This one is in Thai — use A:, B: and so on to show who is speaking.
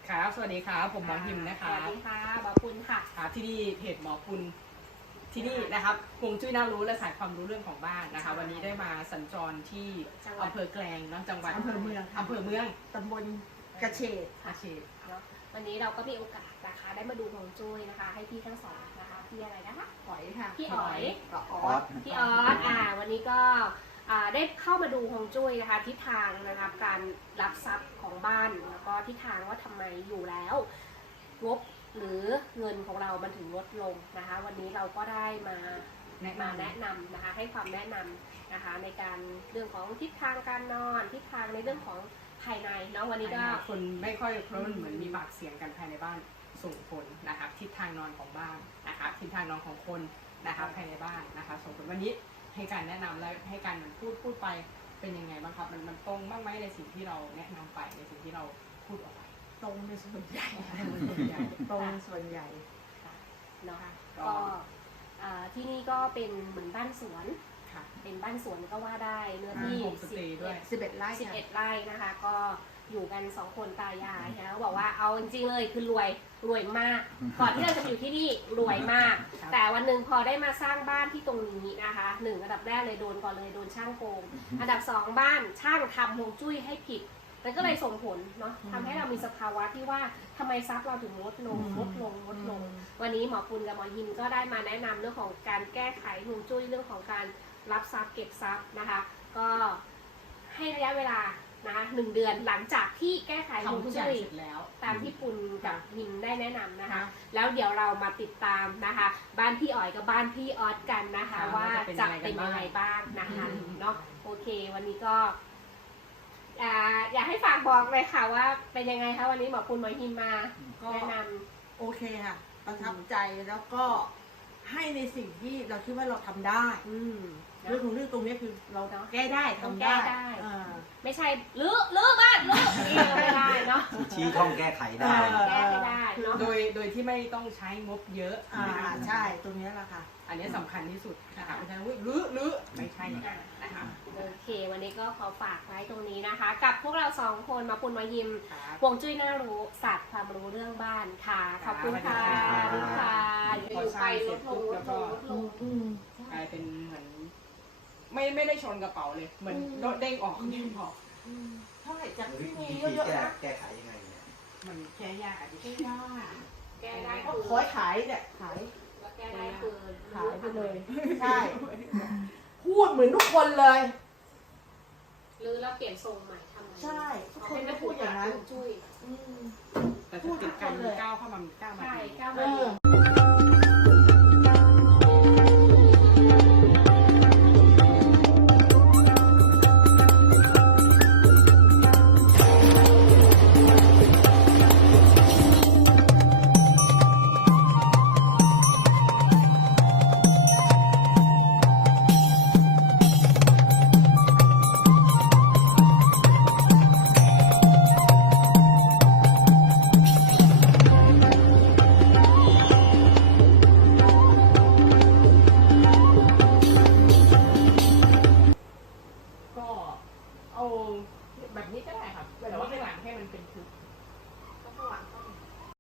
A: ครับสวัสดีครับผมหมอพิมนะคะ
B: สวัสดีค่ะหมอปุณค่ะ
A: ครับที่นี่เพจหมอปุณที่นี่นะครับฮวงจุ้ยน่ารู้และสายความรู้เรื่องของบ้านนะคะวันนี้ได้มาสัญจรที่อำเภอแกลงจังหวัด
C: อำเภอเมืองตำบลกระเฉด
B: เนาะวันนี้เราก็มีโอกาสนะคะได้มาดูฮวงจุ้ยนะคะให้พี่ทั้งสองนะคะพี่อะไรนะคะ
C: หอยค่ะ
B: พี่อ๋อย
C: ออส
B: พี่ออสวันนี้ก็ได้เข้ามาดูฮวงจุ้ยนะคะทิศทางนะคะการรับทรัพย์ของบ้านแล้วก็ทิศทางว่าทำไมอยู่แล้วงบหรือเงินของเรามันถึงลดลงนะคะวันนี้เราก็ได้มาแนะนำนะคะให้ความแนะนำนะคะในการเรื่องของทิศทางการนอนทิศทางในเรื่องของภายในเนาะวันนี้ก็
A: คนไม่ค่อยเพราะมันเหมือนมีปากเสียงกันภายในบ้านส่งผลนะครับทิศทางนอนของบ้านนะครับทิศทางนอนของคนนะครับภายในบ้านนะคะส่งผลวันนี้ให้การแนะนำและให้การพูดไปเป็นยังไงบ้างครับมันตรงบ้างไหมในสิ่งที่เราแนะนำไปในสิ่งที่เราพูดออกไป
C: ตรงในส่วนใหญ่ตรงส่วนใหญ่
B: เนาะก็ที่นี่ก็เป็นเหมือนบ้านสวน
A: ค่ะ
B: เป็นบ้านสวนก็ว่าได้เนื้อที่
A: โฮมสเตย์ด้วย
C: 11 ไร่ค่ะ
B: 11 ไร่นะคะ ก็อยู่กัน2คนตายายนะบอกว่าเอาจริงๆเลยคือรวยมาก ก่อนที่เราจะอยู่ที่นี่รวยมาก แต่วันหนึ่งพอได้มาสร้างบ้านที่ตรงนี้นะคะ1อันดับแรกเลยโดนก่อนเลยโดนช่างโกงอันดับ2บ้านช่างทำฮวงจุ้ยให้ผิดแล้วก็เลยส่งผลเนาะทำให้เรามีสภาวะที่ว่าทำไมทรัพย์เราถึงลดลง วันนี้หมอปุณกับหมอยิมก็ได้มาแนะนำเรื่องของการแก้ไขฮวงจุ้ยเรื่องของการรับทรัพย์เก็บทรัพย์นะคะ ก็ให้ระยะเวลานะคะ1 เดือนหลังจากที่แก้ไขฮวง
A: ทำทุกอย่าง
B: จุ้ย
A: เสร็จแล้ว
B: ตามที่ปุณกับยิมได้แนะนำนะคะ
A: ค่ะ
B: แล้วเดี๋ยวเรามาติดตามนะคะ บ้านพี่อ๋อยกับบ้านพี่ออสกันนะคะ
A: ค่ะ
B: ว่า
A: ว่า
B: จะ
A: จะ
B: เป็นยังไงบ้างนะคะ
A: อืม
B: เนาะโอเค วันนี้ก็อยากให้ฝากบอกเลยค่ะว่าเป็นยังไงคะวันนี้หมอปุณหมอยิมมา
C: ก็
B: แนะน
C: โอเคค่ะ ประทับใจแล้วก็ให้ในสิ่งที่เราคิดว่าเราทำได้
B: ำ
C: เรื่องของเรื่องตรงนี้คือเรา
B: เนอะ
C: แก้ได้
B: ต้อง
C: ทำ
B: แก้
C: ได้
B: ได้
C: อ่า
B: ไม่ใช่ลื้อบ้านลื้อนี่ก็ไม่ได้เนาะ
D: ชี้ช่องแก้ไขได้
B: แก้ไม่ได้เนาะ
A: โดยที่ไม่ต้องใช้งบเยอะ
C: ใช่ตรงนี้แหละค่ะ
A: อันนี้สำคัญที่สุดนะคะไม่ใช่ว่าลื้อไม่ใช่อย่างนั้นนะคะ
B: โอเค วันนี้ก็ขอฝากไว้ตรงนี้นะคะ กับพวกเรา2 คนมาปุณมายิม
A: ครับ
B: ฮวงจุ้ยน่ารู้ศาสตร์ความรู้เรื่องบ้านค่ะ ขอบคุณค่ะ
A: สวัสดีค่ะ
B: อยู่ไปลดลงลดลง
A: กลายเป็นเหมือนไม่ได้ชนกระเป๋าเลย เหมือนโดดเด้งออก
C: เท่าไหร่จาก
D: วิ
C: ที่
D: ธี
C: มีเยอะๆนะ
D: แก้ไขยังไงเนี่ย
A: มันแค่ยากอะที่
C: ไม่ได้
B: แก้ได้
C: ก็
B: คือ
C: ขอขายเนี่ยขาย
B: แก้ได้คือ
C: ขายไปเลย ใช่ พูดเหมือนทุกคนเลย
B: หรือแล้วเปลี่ยนทรงใหม่ทำไม
C: ใช่ทุกคนก็พูดอย่างนั้น
B: ฮวงจุ้ย
C: อืม
A: แต่ถ้าติดกันก้าวเข้ามาก้าวมา
B: ใช่
A: อีก
B: ก้าว
C: เอ
B: มา
C: อ